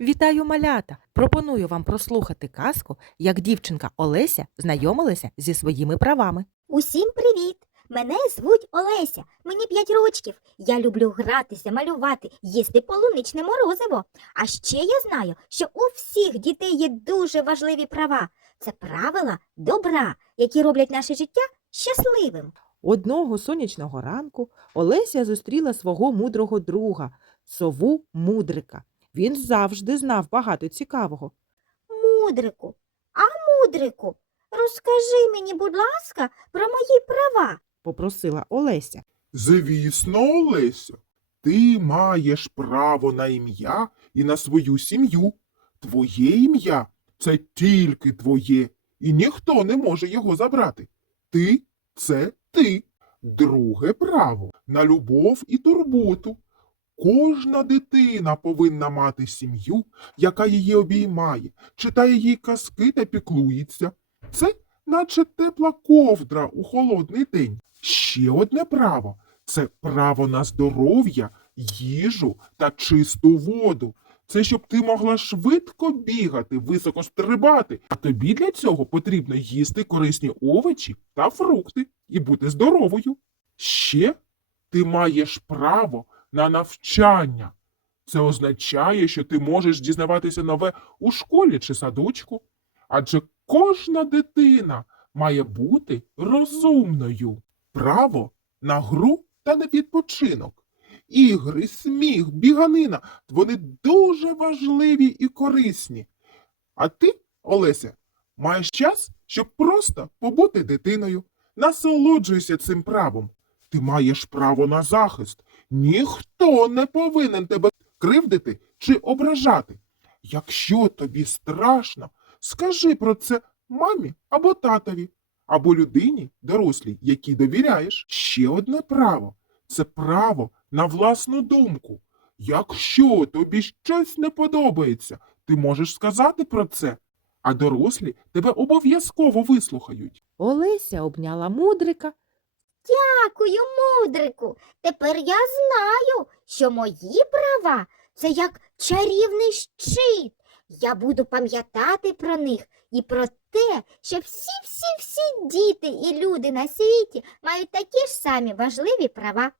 Вітаю малята! Пропоную вам прослухати казку, як дівчинка Олеся знайомилася зі своїми правами. Усім привіт! Мене звуть Олеся. Мені 5 рочків. Я люблю гратися, малювати, їсти полуничне морозиво. А ще я знаю, що у всіх дітей є дуже важливі права. Це правила добра, які роблять наше життя щасливим. Одного сонячного ранку Олеся зустріла свого мудрого друга, сову мудрика. Він завжди знав багато цікавого. Мудрику, а мудрику, розкажи мені, будь ласка, про мої права. попросила Олеся. Звісно, Олесю, ти маєш право на ім'я і на свою сім'ю. Твоє ім'я це тільки твоє, і ніхто не може його забрати. Ти це ти. Друге право на любов і турботу. Кожна дитина повинна мати сім'ю, яка її обіймає, читає їй казки та піклується. Це наче тепла ковдра у холодний день. Ще одне право це право на здоров'я, їжу та чисту воду. Це щоб ти могла швидко бігати, високо стрибати. А тобі для цього потрібно їсти корисні овочі та фрукти і бути здоровою. Ще ти маєш право на навчання. Це означає, що ти можеш дізнаватися нове у школі чи садочку. Адже кожна дитина має бути розумною. Право на гру та на відпочинок. Ігри, сміх, біганина вони дуже важливі і корисні. А ти, Олеся, маєш час, щоб просто побути дитиною. Насолоджуйся цим правом. Ти маєш право на захист. Ніхто не повинен тебе кривдити чи ображати. Якщо тобі страшно, скажи про це мамі або татові, або людині, дорослій, якій довіряєш. Ще одне право це право на власну думку. Якщо тобі щось не подобається, ти можеш сказати про це, а дорослі тебе обов'язково вислухають. Олеся обняла мудрика. Дякую, мудрику. Тепер я знаю, що мої права це як чарівний щит. Я буду пам'ятати про них і про те, що всі-всі-всі діти і люди на світі мають такі ж самі важливі права.